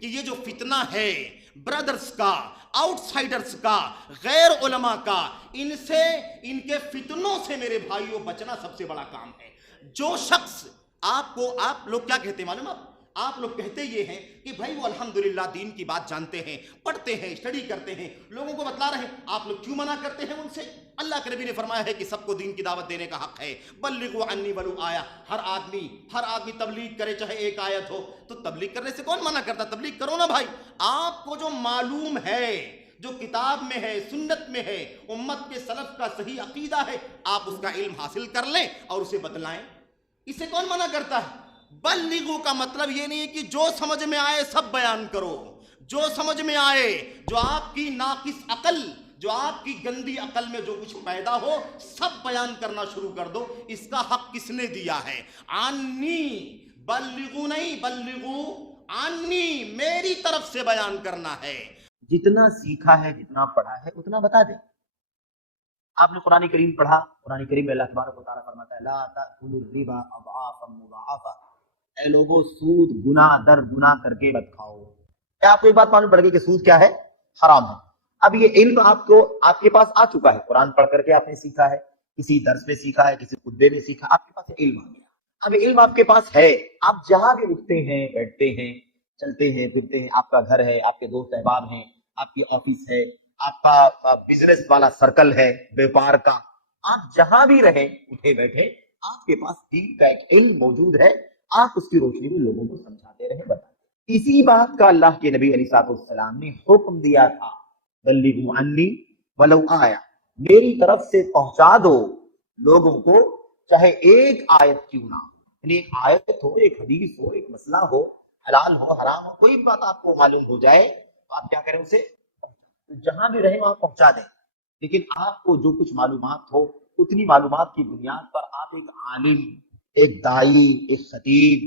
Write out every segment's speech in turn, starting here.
कि ये जो फितना है ब्रदर्स का, आउटसाइडर्स का, गैर उलमा का, इनसे, इनके फितनों से मेरे भाइयों बचना सबसे बड़ा काम है। जो शख्स आपको, आप लोग क्या कहते हैं मालूम, आप लोग कहते ये हैं कि भाई वो अल्हम्दुलिल्लाह दीन की बात जानते हैं, पढ़ते हैं, स्टडी करते हैं, लोगों को बतला रहे हैं, आप लोग क्यों मना करते हैं उनसे? अल्लाह के नबी ने फरमाया है कि सबको दीन की दावत देने का हक है। बल्लिगु अन्नी वलू आया, हर आदमी तबलीग करे, चाहे एक आयत हो। तो तबलीग करने से कौन मना करता? तबलीग करो ना भाई। आपको जो मालूम है, जो किताब में है, सुन्नत में है, उम्मत के सलफ का सही अकीदा है, आप उसका इल्म हासिल कर लें और उसे बतलाएं। इसे कौन मना करता है? बल्लिगु का मतलब ये नहीं है कि जो समझ में आए सब बयान करो। जो समझ में आए, जो आपकी नाकिस अकल, जो आपकी गंदी अकल में जो कुछ पैदा हो, सब बयान करना शुरू कर दो। इसका हक किसने दिया है? अन्नी, बल्लिगु नहीं, बल्लिगु अन्नी, मेरी तरफ से बयान करना है। जितना सीखा है, जितना पढ़ा है, उतना बता दे। आपने कुरान करीम पढ़ा, कुरान करीम में अल्लाह तबारक व तआला फरमाता है, ला ताकुलु रिबा अज़आफ़न मुज़ाअफ़ा, ऐ लोगों सूद गुना दर गुना करके मत खाओ। क्या आपको एक बात मालूम पड़ गई कि सूद क्या है? हराम है। अब ये इल्म आपको, आपके पास आ चुका है, कुरान पढ़ करके आपने सीखा है, किसी दर्स में सीखा है, किसी खुतबे में सीखा, आपके पास इल्म आ गया। अब इल्म आपके पास है, आप जहां भी उठते हैं, बैठते हैं, चलते हैं, फिरते हैं, आपका घर है, आपके दोस्त अहबाब हैं, आपकी ऑफिस है, आपका बिजनेस वाला सर्कल है, व्यापार का, आप जहां भी रहे, उठे बैठे, आपके पास दीन का एक इल्म मौजूद है, आप उसकी रोशनी में लोगों को समझाते रहे, बताते। इसी बात का अल्लाह के नबी अलैहिस्सलाम ने हुक्म दिया था, बल्लिगु अन्नी वलौ आया, मेरी तरफ से पहुंचा दो लोगों को, चाहे एक आयत क्यों ना हो। एक आयत हो, एक हदीस हो, एक मसला हो, हलाल हो, हराम हो, कोई बात आपको मालूम हो जाए तो आप क्या करें? उसे जहां भी रहे वहां पहुंचा दें। लेकिन आपको जो कुछ मालूमात हो, उतनी मालूमात की बुनियाद पर आप एक आलिम, एक दाई, एक खतीब,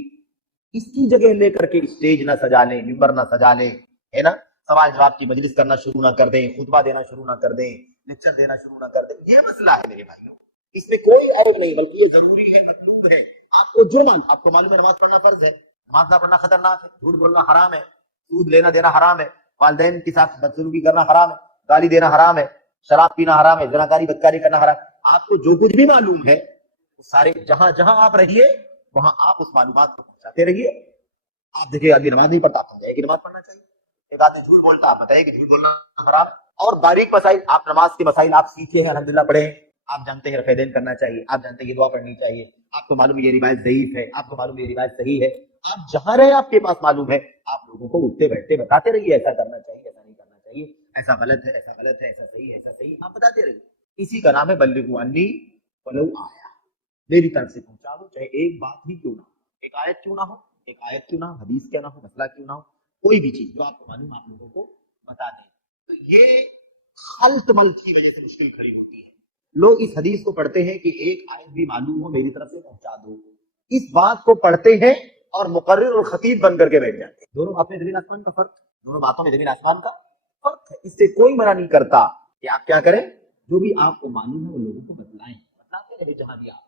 इसकी जगह लेकर के स्टेज ना सजा लें, मिंबर ना सजा लें, है ना, सवाल जवाब की मजलिस करना शुरू ना कर दें, खुतबा देना शुरू ना कर दें, लेक्चर देना शुरू ना कर दें। ये मसला है मेरे भाइयों, इसमें कोई ऐब नहीं, बल्कि ये जरूरी है, मतलूब है। आपको जो आपको मालूम है नमाज पढ़ना फर्ज है, नमाज ना पढ़ना खतरनाक है, झूठ बोलना हराम है, सूद लेना देना हराम है, वालिदैन के साथ बदसलूकी करना हराम है, गाली देना हराम है, शराब पीना हराम है, जनाकारी बदकारी करना हराम। आपको जो कुछ भी मालूम है, सारे जहां जहां आप रहिए वहां आप उस मालूमात को पहुंचाते रहिए। आप देखिए, आदमी नमाज नहीं पढ़ता, आप बताइए कि नमाज पढ़ना चाहिए। एक आदमी झूठ बोलता, आप बताइए कि झूठ बोलना हराम। और बारीक मसाइल, आप नमाज के मसाइल आप सीखे हैं, अल्हम्दुलिल्लाह पढ़े हैं, आप जानते हैं रफ़ेदैन करना चाहिए, आप जानते हैं ये दुआ पढ़नी चाहिए, आपको मालूम है ये रिवायत ज़ईफ है, आपको मालूम है ये रिवायत सही है, आप जहां रहे आपके पास मालूम है, आप लोगों को उठते बैठते बताते रहिए, ऐसा करना चाहिए, ऐसा नहीं करना चाहिए, ऐसा गलत है, ऐसा गलत है, ऐसा सही है, ऐसा सही, आप बताते रहिए। इसी का नाम है बल्लिगु अन्नी वलौ आया, मेरी तरफ से पहुंचा दो, चाहे एक बात ही क्यों ना हो, एक आयत क्यों ना हो, एक आयत क्यों ना हो, हदीस क्यों ना हो, मसला क्यों ना हो, कोई भी चीज जो आपको मालूम आप लोगों को बता दें। तो ये खल्त मल्त की वजह से मुश्किल खड़ी होती है। लोग इस हदीस को पढ़ते हैं कि एक आयत भी मालूम हो मेरी तरफ से पहुंचा दो, इस बात को पढ़ते हैं और मुकर्रिर और खतीब बन करके बैठ जाते हैं। दोनों बातों में जमीन आसमान का फर्क, दोनों बातों में जमीन आसमान का फर्क है। इससे कोई मना नहीं करता कि आप क्या करें, जो भी आपको मालूम है वो लोगों को बतलाएं, बताते रहे जहां भी आप।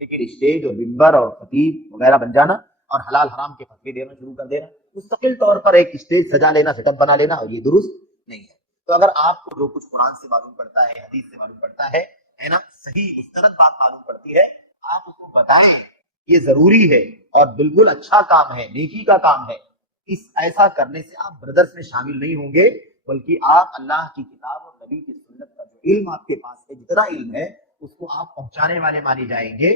लेकिन स्टेज और मिंबर और खतीब वगैरह बन जाना और हलाल हराम के फतवे देना शुरू कर देना, मुस्तकिल तौर पर एक स्टेज सजा लेना, सेटअप बना लेना, और ये दुरुस्त नहीं है। तो अगर आपको जो कुछ कुरान से मालूम पड़ता है, हदीस से मालूम पड़ता है ना, सही मुस्तरद बात मालूम पड़ती है, आप उसको बताएं, ये जरूरी है और बिल्कुल अच्छा काम है, नेकी का काम है। इस ऐसा करने से आप ब्रदर्स में शामिल नहीं होंगे, बल्कि आप अल्लाह की किताब और नबी की सुन्नत का जो इल्म आपके पास है, जितना इल्म है, उसको आप पहुंचाने वाले माने जाएंगे।